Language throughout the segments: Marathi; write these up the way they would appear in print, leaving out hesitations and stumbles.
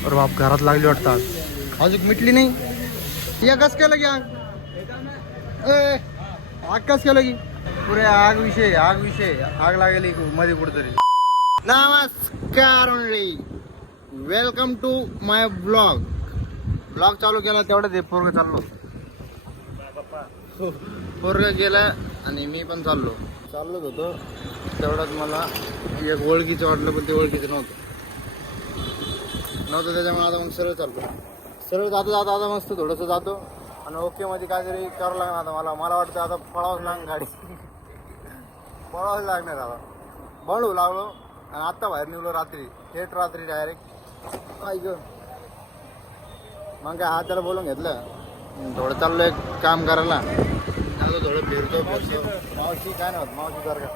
और बाप घरात लागली वाटतात अजून मिटली नाही या कस केलं की आग आग कस केलं की पुरे आग विषय आग लागेल मध्ये कुठतरी. नमस्कार वेलकम टू माय ब्लॉग चालू केला तेवढं ते पोरग चाललो पोरग गेलं आणि मी पण चाललोच होतो तेवढंच मला एक ओळखीचं वाटलं पण ते ओळखीचं नव्हतं त्याच्यामुळे आता मग सरळ जातो मस्त थोडंसं जातो आणि ओके मध्ये काहीतरी करावं लागणार आता मला वाटतं आता पळावंच लागणार गाडी पळावंच लागणार आता बळू लागलो आणि आत्ता बाहेर निघलो थेट रात्री डायरेक्ट ऐक मग काय हा त्याला बोलून घेतलं थोडं चाललो एक काम करायला आता थोडं फिरतो मावशी काय नव्हतं मावशी जर का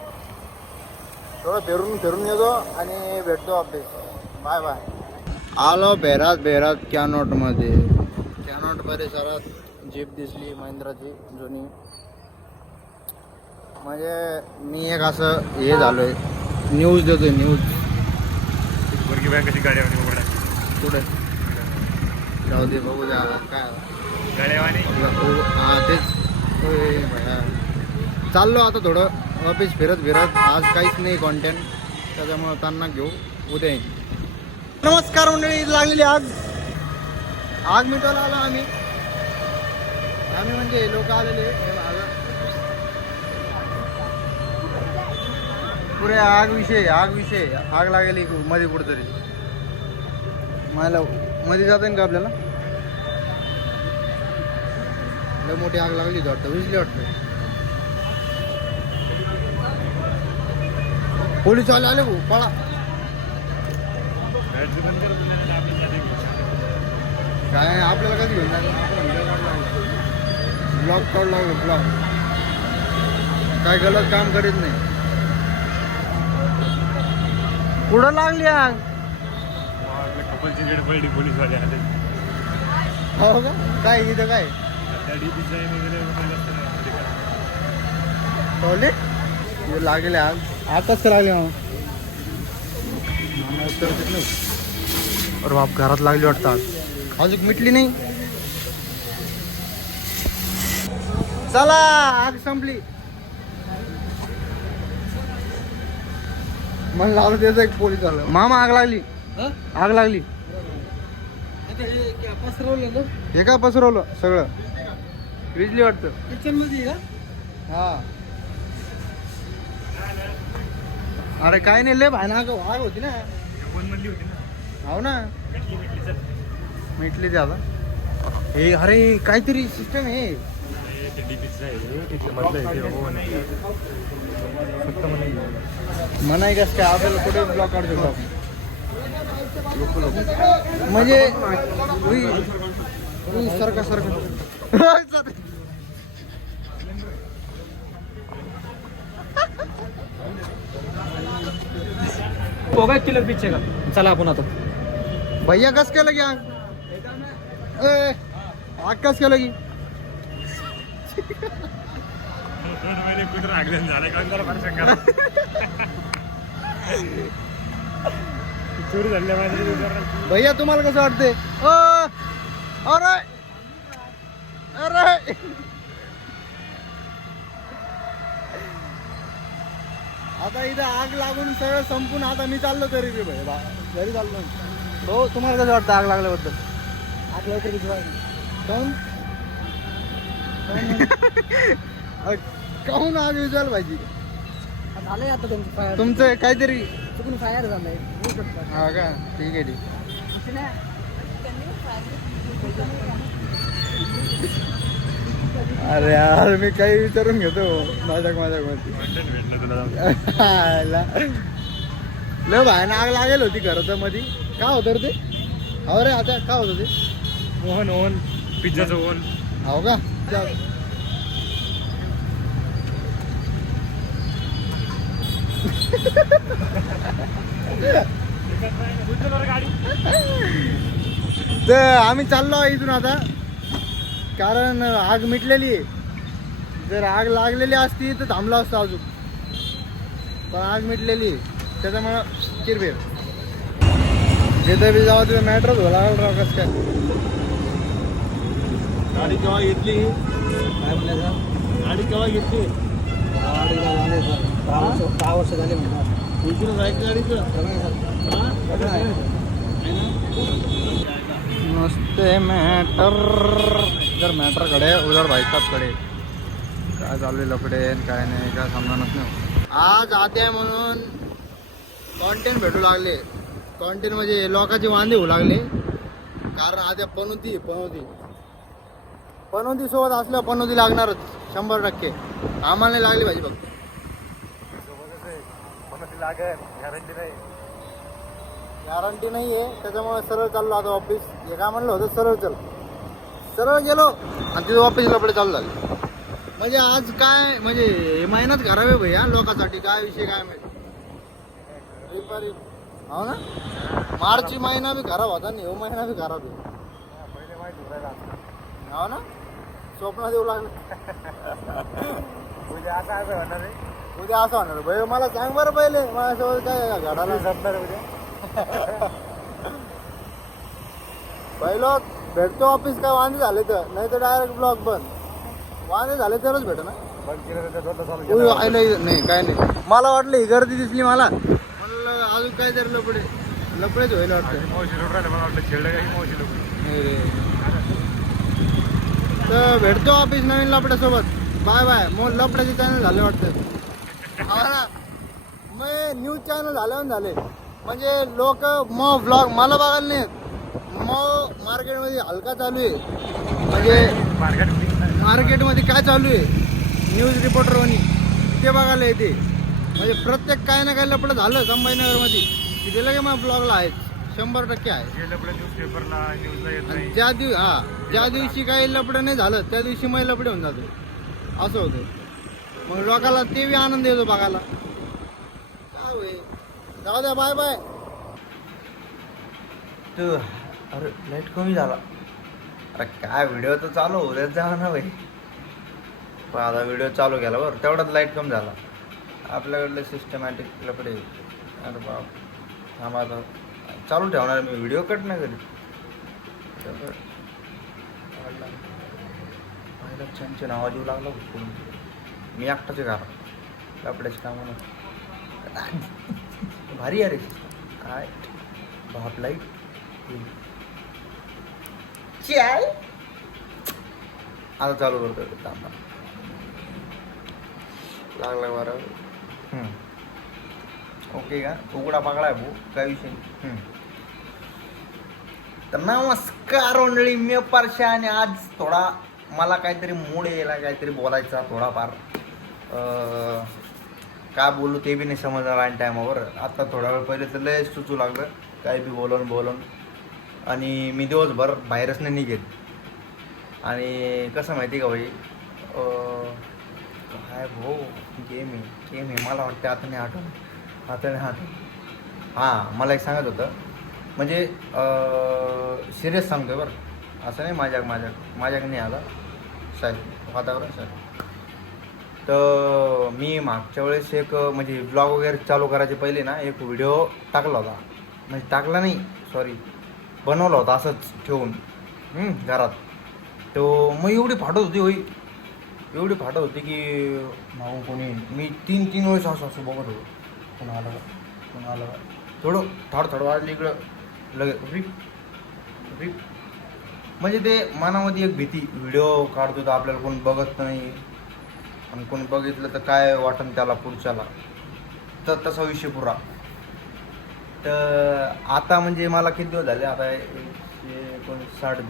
थोडं फिरून येतो आणि भेटतो ऑफिस बाय बाय. आलो बेरात कॅनॉटमध्ये परिसरात जीप दिसली महिंद्राची जुनी म्हणजे मी एक असं हे झालोय न्यूज देतोय बँकेची गाडी कुठे जाऊ दे बघू द्या काय गाड्यावानी हा तेच चाललो आता थोडं ऑफिस फिरत आज काहीच नाही कॉन्टेंट त्याच्यामुळं त्यांना घेऊ उद्या येईन. नमस्कार मंडळी लागलेली आग मिटवायला आलो आम्ही म्हणजे लोक आलेले पुरे आग विषय आग लागेल मध्ये कुठतरी मला मध्ये जाता येईल का आपल्याला लय मोठी आग लागली वाटतं विजली वाटतं पोलीस वाले आले भाऊ पळा काय आपल्याला कधी घेऊन ब्लॉक काढला ब्लॉक काय गलत काम करीत नाही पुढं लागली आग कपलची गेट पडली पोलीस वाले आले हो का काय इथं काय लागले आग आताच लागले और बाप घरात लागली वाटतात अजून मिटली नाही चला आग संपली मला लावलं त्याचं एक पोलीस आलं मामा आग लागली हे का पसरवलं सगळं विजली वाटतं किचन मध्ये हा अरे काय नाही लय भाई ना आग होती ना हो ना मिटली ते आता हे अरे काहीतरी सिस्टम आहे म्हणाय कस काय आपल्याला कुठे ब्लॉक काढतो म्हणजे सारखं होगा किलर पीछे का चला आपण आता भैया कस केलं की आग कस केलं की चोरी झाल्या भैया तुम्हाला कसं वाटते अरे अरे आता इथं आग लागून सगळं संपून आता मी चाललो तरी बी भैया घरी चाललो हो तुम्हाला कसं वाटतं आग लागल्याबद्दल आग लवकर किती काहून काहून आग विचारलं पाहिजे झालंय आता तुमचं काहीतरी चुकून फायर झालंय हा का ठीक आहे अरे यार मी काही विचारून घेतो माझ्या लय बाहेर आग लागेल होती खरं तर मध्ये काय होतं रे ते हो रे आता काय होतं ते ओव्हन पिझ्झाचं ओव्हन हो का तर आम्ही चाललो इथून आता कारण आग मिटलेली आहे जर आग लागलेली असती तर थांबलो असतो अजून पण आग मिटलेली त्याच्यामुळं किरबेर जिथे बी जावं तिथे मॅट्रच होला राव कसं काय. गाडी केव्हा घेतली? काय म्हणलं सर? गाडी केव्हा घेतली? गाडीला झाले सर 10 वर्ष झाले म्हणतात. इन्शुरन्स आहे का गाडीचं? हा? सगळं आहे. नसते मॅटर जर मॅटरकडे उधर भाईसाबकडे काय चालू आहे लफडे काय नाही काय समजानच नाही. आज आते आहे म्हणून कॉन्टेंट भेटू लागले. कॉन्टेंट म्हणजे लोकांची वांदे होऊ लागले कारण आता पनोती सोबत असल्यावर पनोती लागणारच 100%. आम्हाला नाही लागली पाहिजे फक्त. गॅरंटी नाही आहे त्याच्यामुळे सरळ चाललो आता ऑफिस. हे काय म्हणलं होतं सरळ गेलो आणि तिथं ऑफिसला पुढे चालू झालं. म्हणजे आज काय म्हणजे हे महिनाच खराब आहे भैया लोकांसाठी. काय विषय काय माहिती हो ना. मार्च महिना बी खराब होता आणि हो महिना बी खराब आहे हो ना. स्वप्न देऊ लागलं. उद्या असं होणार आहे. उद्या असं होणार भाई मला सांग बरं पहिले माझ्यासोबत काय घडाला जमणार उद्या. पहिलं भेटतो ऑफिस काय वांदे झाले तर नाही तर डायरेक्ट ब्लॉक बंद. वांदे झाले तरच भेट ना. बंद केलं तर दोनदा चालू नाही काय नाही. मला वाटलं ही गर्दी दिसली मला म्हणलं अजून काय तरी लपडेच होईल वाटतं. मावशी लोक राहिले मला वाटलं खेळलं काही मावशी लोक. नाही रे. तर भेटतो ऑफिस नवीन लपड्यासोबत. Bye bye. मग लपड्याचे चॅनल झाले वाटतं हा ना. मग न्यूज चॅनल झाले म्हणजे लोक मग ब्लॉग मला बघायला नाहीत. मग मार्केटमध्ये हलका चालू आहे म्हणजे मार्केटमध्ये काय चालू आहे न्यूज रिपोर्टरवानी ते बघायला येते. म्हणजे प्रत्येक काय ना काय लपडं झालं संभाजीनगरमध्ये की ते लगे मग ब्लॉगला आहेत 100% आहे. न्यूजपेपरला न्यूजला येत आणि नाही. ज्या दिवशी काही लपडं नाही झालं त्या दिवशी मग लपडे होऊन जातो असं होतं. मग लोकांना ते बी आनंद येतो बघायला. काय होईल जाऊ द्या. Bye bye. तू अरे लाईट कमी झाला. अरे काय व्हिडिओ तर चालू होऊ देत जा ना भाई. पण आता व्हिडिओ चालू केला बरं तेवढाच लाईट कमी झाला. आपल्याकडले सिस्टमॅटिक लपडे. अरे बाप थांबा आता चालू ठेवणार मी व्हिडिओ कट नाही करीत. पहिला छान आवाज येऊ लागला मी एकटाचे घरा लपड्याचे कामं भारी अरे काय बाप लाईट चाय आता चालू करतो थांबा. लागला बरं ओके का उघडा पाकळा आहे भाऊ काय विषय नाही. तर नमस्कार मंडळी मी परशा आणि आज थोडा मला काहीतरी मूड यायला काहीतरी बोलायचा थोडाफार. काय बोलू ते बी नाही समजणार आणि टायमावर. आता थोडा वेळ पहिले तर लय सुचू लागलं काय बी बोलून आणि मी दिवसभर बाहेरच नाही निघेत. आणि कसं माहिती का भाई काय भाऊ गेम आहे मला वाटतं आता नाही आठवण हां मला एक सांगत होतं म्हणजे सिरियस सांगतोय बरं असं नाही माझ्याक नाही आला साहेब वातावरण साहेब. तर मी मागच्या वेळेस एक म्हणजे ब्लॉग वगैरे चालू करायचे पहिले ना एक व्हिडिओ टाकला होता. म्हणजे टाकला नाही सॉरी बनवला होता असंच ठेवून घरात. तो मग एवढी फाटत होती की भाऊ कोणी मी तीन वेळेस असं बघत होतो. कोण आलं थोडं थोडं वाजलं इकडं लगे रिप म्हणजे ते मनामध्ये एक भीती. व्हिडिओ काढतो तर आपल्याला कोणी बघत नाही आणि कोणी बघितलं तर काय वाटन त्याला पुढच्याला तर तसा विषय पुरा. तर आता म्हणजे मला किती दिवस झाले आता 159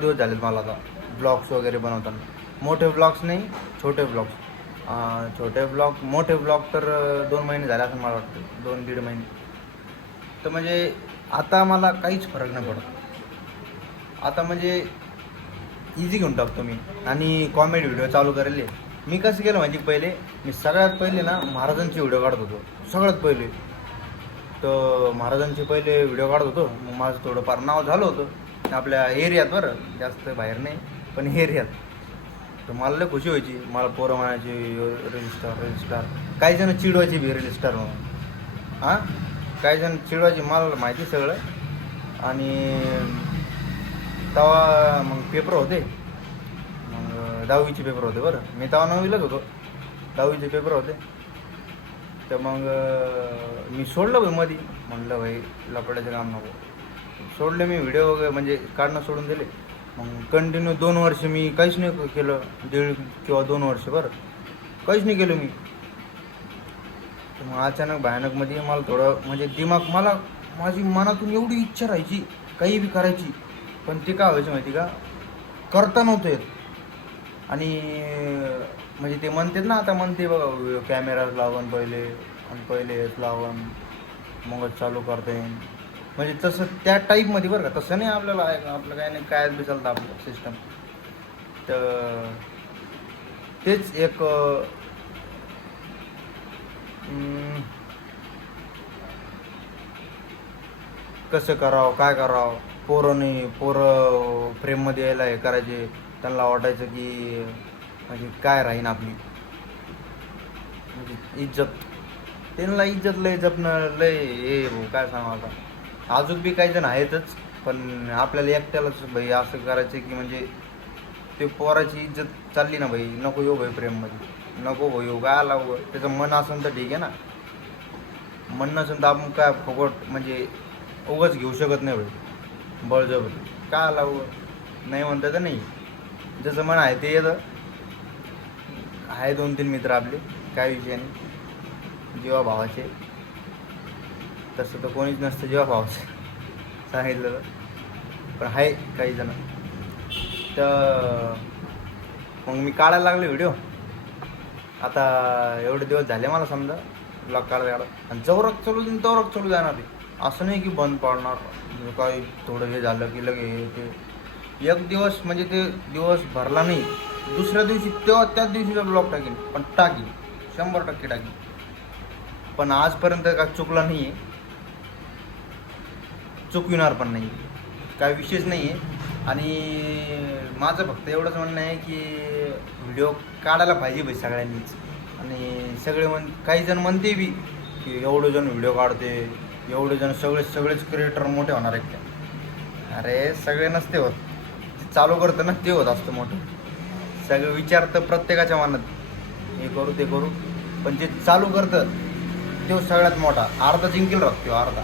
दिवस झालेत मला आता ब्लॉग्स वगैरे बनवताना. मोठे ब्लॉग्स नाही छोटे ब्लॉग मोठे ब्लॉग तर 2 महिने झाले असं मला वाटतं 2-1.5 महिने. तर म्हणजे आता मला काहीच फरक नाही पडत. आता म्हणजे इझी घेऊन टाकतो मी आणि कॉमेडी व्हिडिओ चालू करेल. मी कसं केलं म्हणजे पहिले मी सगळ्यात पहिले ना महाराजांचे व्हिडिओ काढत होतो सगळ्यात पहिले. तर महाराजांचे पहिले व्हिडिओ काढत होतो. मग माझं थोडंफार नाव झालं होतं आपल्या एरियात बरं जास्त बाहेर नाही पण एरियात. तर मला लय खुशी व्हायची. मला पोरं म्हणायची रील स्टार काही जण चिडवायची बी रील स्टार म्हणून. हां काही जण चिडवायचे, मला माहिती सगळं. आणि तेव्हा मग पेपर होते, मग 10वीचे पेपर होते बरं. मी तेव्हा 9वीलाच होतो, 10वीचे पेपर होते. तर मग मी सोडलं भाई मध्ये, म्हणलं भाई लपड्याचं काम नको. सोडले मी व्हिडिओ वगैरे म्हणजे काढणं सोडून दिले. मग कंटिन्यू 2 वर्ष मी काहीच नाही केलं, 1.5 किंवा 2 वर्ष बरं काहीच नाही केलं मी. तर मग अचानक भयानकमध्ये मला थोडं म्हणजे दिमाग, मला माझी मनातून एवढी इच्छा राहायची काही बी करायची, पण ते काय व्हायचं माहिती का, करता नव्हतं येत. आणि म्हणजे ते म्हणतात ना, आता म्हणते बघा कॅमेराच लावून पहिले, आणि पहिले हेच लावून मगच चालू करता येईल, म्हणजे तसं त्या टाईपमध्ये बरं का. तसं नाही आपल्याला, आपलं काय नाही, काय बी चालतं आपलं सिस्टम. तर तेच एक कसं करावं, काय करावं. पोरं फ्रेममध्ये यायला हे करायचे, त्यांना वाटायचं की म्हणजे काय राहीन आपली म्हणजे इज्जत. त्यांना इज्जत लय जपणं लय हे भाऊ, काय सांगा आता. अजून बी काही जण आहेतच, पण आपल्याला एकट्यालाच भाई असं करायचं की म्हणजे ते पोराची इज्जत चालली ना भाई, नको येऊ भाई प्रेममध्ये, नको भाऊ येऊ, काय लावू. त्याचं मन असेल तर ठीक आहे ना, मन नसेल तर आपण काय फुकट म्हणजे उगाच घेऊ शकत नाही भाई, बळजबरी काय लावू. नाही म्हणतं तर नाही, जसं मन आहे ते येतं. आहे 2-3 मित्र आपले, काय विषय नाही, जीवा भावाचे. तसं तर कोणीच नसतं जीवा भावाचं सांगितलं तर, पण आहे काही जण. तर मग मी काढायला लागले व्हिडिओ. आता एवढे दिवस झाले मला समजा ब्लॉग काढायला, आणि जवळच चालू जाणार ते. असं नाही की बंद पाडणार, काही थोडं हे झालं की लगे हे ते. एक दिवस म्हणजे ते दिवस भरला नाही, दुसऱ्या दिवशी तेव्हा त्याच दिवशीचा ब्लॉग टाकीन, पण टाकीन 100% टाकीन. पण आजपर्यंत काय चुकला नाही आहे, चुकविणार पण नाही, काय विशेष नाही आहे. आणि माझं फक्त एवढंच म्हणणं आहे की व्हिडिओ काढायला पाहिजे भाई सगळ्यांनीच. आणि सगळे काही जण म्हणते बी की एवढे जण व्हिडिओ काढते, एवढे जण सगळेच क्रिएटर मोठे होणार आहेत का. अरे सगळे नसते होत, जे चालू करतं ना ते होत असतं मोठं. सगळं विचार तर प्रत्येकाच्या मनात, हे करू ते करू, पण जे चालू करतं तो सगळ्यात मोठा. अर्धा जिंकेल राहतो अर्धा,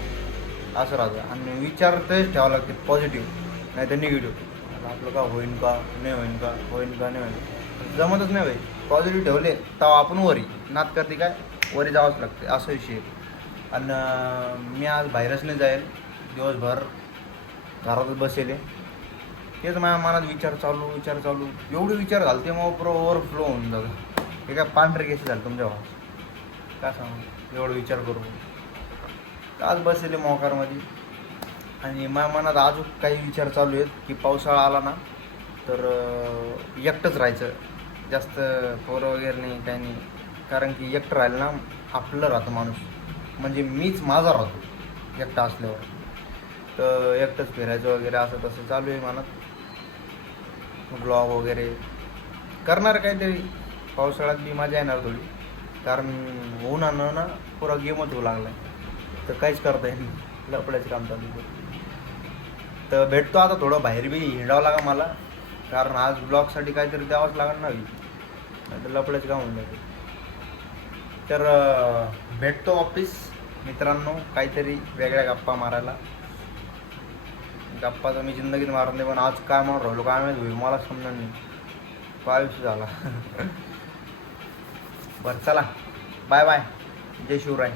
असं राहतं. आणि विचार तेच ठेवावं लागते, पॉझिटिव्ह नाही तर निगेटिव्ह. आपलं का होईन का नाही, होईन का नाही होईन, जमतच नाही भाई. पॉझिटिव्ह ठेवले तेव्हा आपण वरी नात करते, काय वरी जावंच लागते, असा विषय. आणि मी आज बाहेरच नाही जाईल, दिवसभर घरातच बसेल. तेच माझ्या मनात विचार चालू एवढे विचार घालते मग पुरं ओव्हरफ्लो होऊन जातं. हे काय पांढरे केस झालं तुमच्या भावात, काय सांगू एवढं विचार करू. आज बसले मोकारमध्ये. आणि माझ्या मनात अजून काही विचार चालू आहेत की पावसाळा आला ना तर एकटंच राहायचं, जास्त पोरं वगैरे नाही, काही नाही. कारण की एकटं राहिलं ना आपलं राहतं माणूस, म्हणजे मीच माझा राहतो एकटा असल्यावर. तर एकटंच फिरायचं वगैरे असं तसं चालू आहे मनात. ब्लॉग वगैरे करणार काहीतरी, पावसाळ्यात बी मजा येणार थोडी, कारण उन्हानं ना पुरा गेमच होऊ लागला आहे. तर काहीच करता येईल नाही, लपड्याचं काम चालू आहे. तर भेटतो आता, थोडं बाहेर बी हिंडावं लागा मला, कारण आज ब्लॉगसाठी काहीतरी द्यावंच लागणार नाही, नाही तर लपड्याचं काम होऊन जाते. तर भेटतो ऑफिस मित्रांनो, काहीतरी वेगळ्या गप्पा मारायला. गप्पा तर मी जिंदगीत मारत नाही, पण आज काय म्हणून राहिलो काय माहिती होईल, मला समजणार नाही काय विषय झाला. बरं चला, बाय बाय, जय शिवराय.